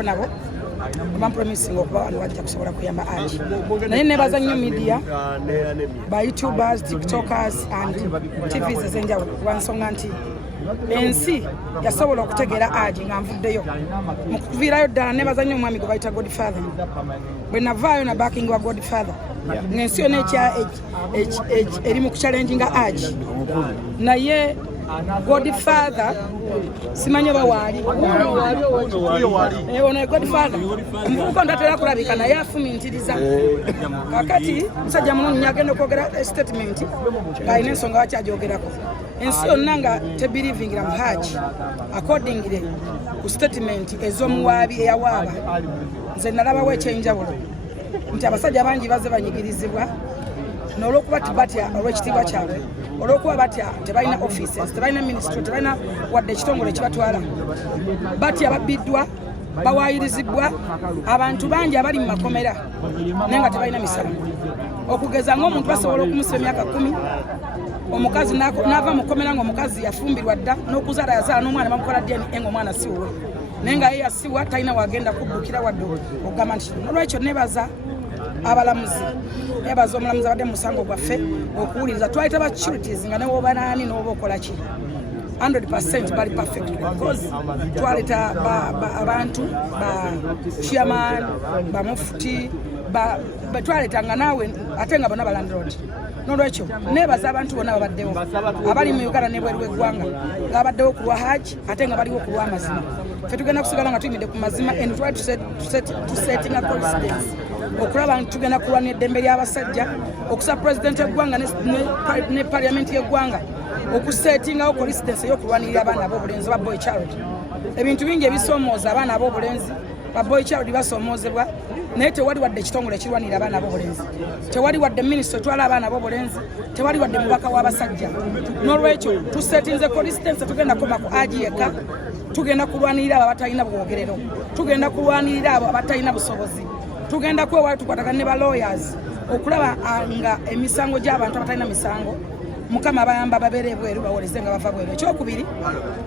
ngezeeko nabo promising okuba wano wajja kusobola kuyamba Haji naye nebaza nnyo media ba YouTubers, TikTokers and TVs ez'enjawulo lwansonga nti ensi yasobola okutegeera Haji nga nvuddeyo mu kuviirayo ddala nebaza nnyo omwami gwe bayita Godfather bwe navaayo na backing wa Godfather ng'ensi yonna eri mu kuchallenginga Haji naye Godfather simanyi oba waali ono Godfather omuvubuka ntatera kulabika naye afumintiriza kakati musajja munonyi agenda okwogera statement ng'alina ensonga wakyajogerako ensi yonna nga tebelivingira mu Haji accordingly ku statement ez'omuwaabi eyawaaba nze nalabawo ekyenjawulo nti abasajja bangi baze banyigirizibwa n'olwokuba tibatya olw'ekitiibwa kyabwe olwokuba batya tebalina offices tebalina ministry tebalina wadde ekitongole ekibatwala batya babbiddwa bawaayirizibwa abantu bangi abali mu makomera naye nga tebalina misango okugeza ng'omuntu basobola okumusiba emyaka 10 omukazi n'ava mu kkomera ng'omukazi yafumbirwa dda n'okuzaala yazaala n'omwana bamukola DNA ng'omwana si wuwe naye nga ye yasiwa talina wagenda kuddukira wadde okugamba nti olwekyo nebaza abalamuzi nebaza omulamuzi abadde mu musango gwaffe okuwuliriza twaleta ba charities nga newoba naani n'oba okola ki 100% bali perfect because twaleta abantu ba chairman ba mufuti twaleta nga naawe ate nga bonna balandlord n'olwekyo nebaza abantu bonna babaddewo abali mu Uganda n'ebweru w'eggwanga ng'abaddewo ku lwa Haji ate nga baliwo ku lw'amazima ffe tugenda kusigala nga tuyimidde ku mazima and try to setting a coincidence okulaba nti tugenda kulwanira eddembe ly'abasajja okusaba pulezidenti w'eggwanga ne parliamenti y'eggwanga okusetingawo coincidence ey'okulwanirira abaana ab'obulenzi ba boy child ebintu bingi ebisoomooza abaana ab'obulenzi ba boy child basoomoozebwa naye tewali wadde ekitongole ekirwanirira abaana ab'obulenzi tewali wadde minisita etwala abaana ab'obulenzi tewali wadde mubaka w'abasajja n'olwekyo tusetinze coincidence tugenda koma ku Haji yekka tugenda kulwanirira abo abatalina bwogerero tugenda kulwanirira abo abatalina busobozi tugenda kwewala tukwatagana ne ba lawyers okulaba nga emisango gy'abantu abatalina misango mukama bayamba babeere bweru bawoleze nga bava bweru ekyokubiri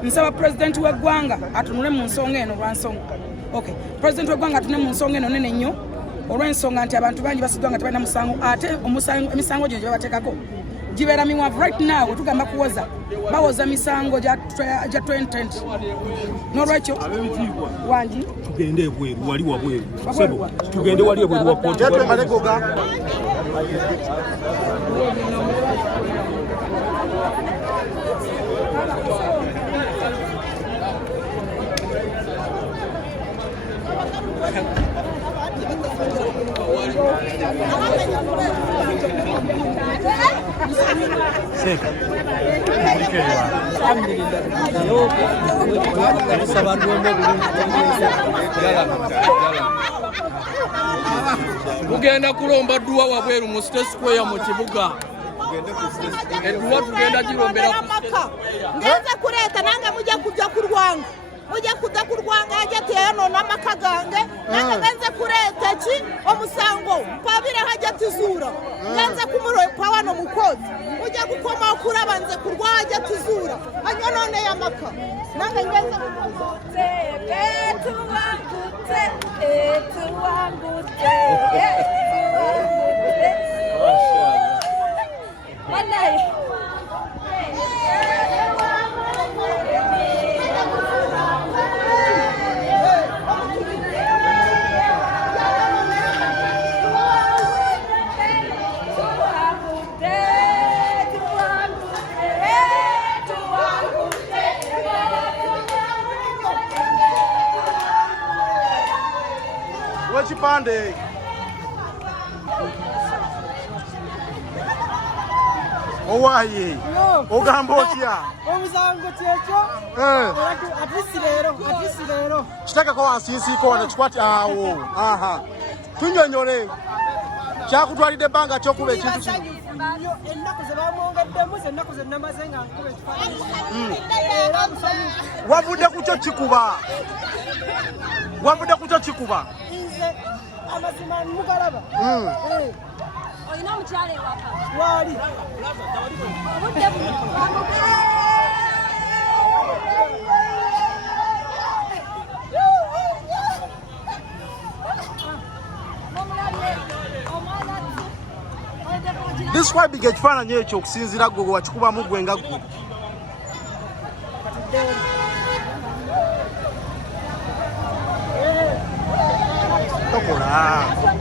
nsaba pulezidenti w'eggwanga atunule mu nsonga eno lwansonga pulezidenti w'eggwanga atunule mu nsonga eno nene nnyo olw'ensonga nti abantu bangi basiddwa nga tebalina musango ate emisango gino gye babateekako gibeera miwanvu right now wetugamba kuwoza bawoza misango gya 2020 n'olwekyo wangi tugende ebweru wali wabweru sebo tugende wali ebweru wa kooti Tugenda kulomba dduwa wabweru mu State Square mu kibuga. Edduwa tugenda girombera ku ngenze kuleeta nange mujja kujja ku Rwanga mujja kujja ku Rwanga hajati yonoona amaka gange nange ngenze kuleeta ki omusango mpabire hajati zuura ngenze kumuleeta wano mu kooti mujja kukoma okulaba nze ku lwa hajati zuura anyonoone y'amaka nange ngenze Wachipande owaye ogamba otya omusango kyekyo atisirero kitakako wansinsiko wano kikwati awo tunyonyole kyakutwalidde ebbanga kyokuba ekintu kino ennaku ze bamwongeddemu zennaku ze namaze nga nkuba ekifaananyi wavudde ku kyo kikuba nze amazima mugalaba olina omukyala ewaka waali obudde buno describe ekifaananyi ekyo okusinziira gwe wakikubamu gwe nga gwe. Tokola.